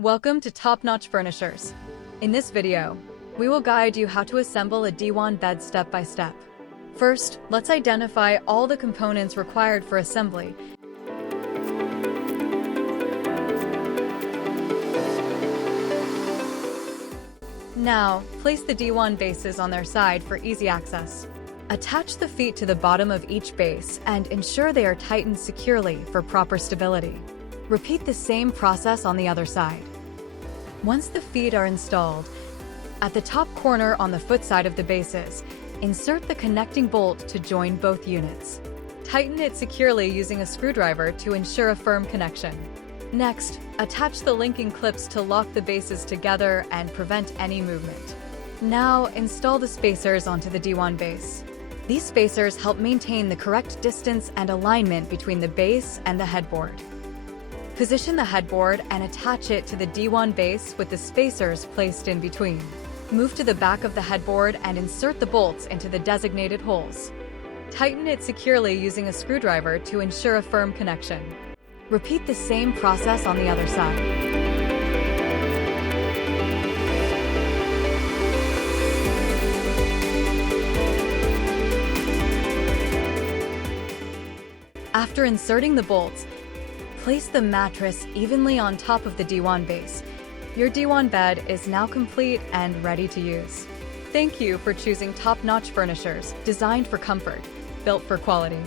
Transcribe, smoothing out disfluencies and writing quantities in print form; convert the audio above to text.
Welcome to TopNotch Furnishers. In this video, we will guide you how to assemble a Divan bed step by step. First, let's identify all the components required for assembly. Now, place the Divan bases on their side for easy access. Attach the feet to the bottom of each base and ensure they are tightened securely for proper stability. Repeat the same process on the other side. Once the feet are installed, at the top corner on the foot side of the bases, insert the connecting bolt to join both units. Tighten it securely using a screwdriver to ensure a firm connection. Next, attach the linking clips to lock the bases together and prevent any movement. Now, install the spacers onto the Divan base. These spacers help maintain the correct distance and alignment between the base and the headboard. Position the headboard and attach it to the Divan base with the spacers placed in between. Move to the back of the headboard and insert the bolts into the designated holes. Tighten it securely using a screwdriver to ensure a firm connection. Repeat the same process on the other side. After inserting the bolts, place the mattress evenly on top of the Divan base. Your Divan bed is now complete and ready to use. Thank you for choosing TopNotch Furnishers, designed for comfort, built for quality.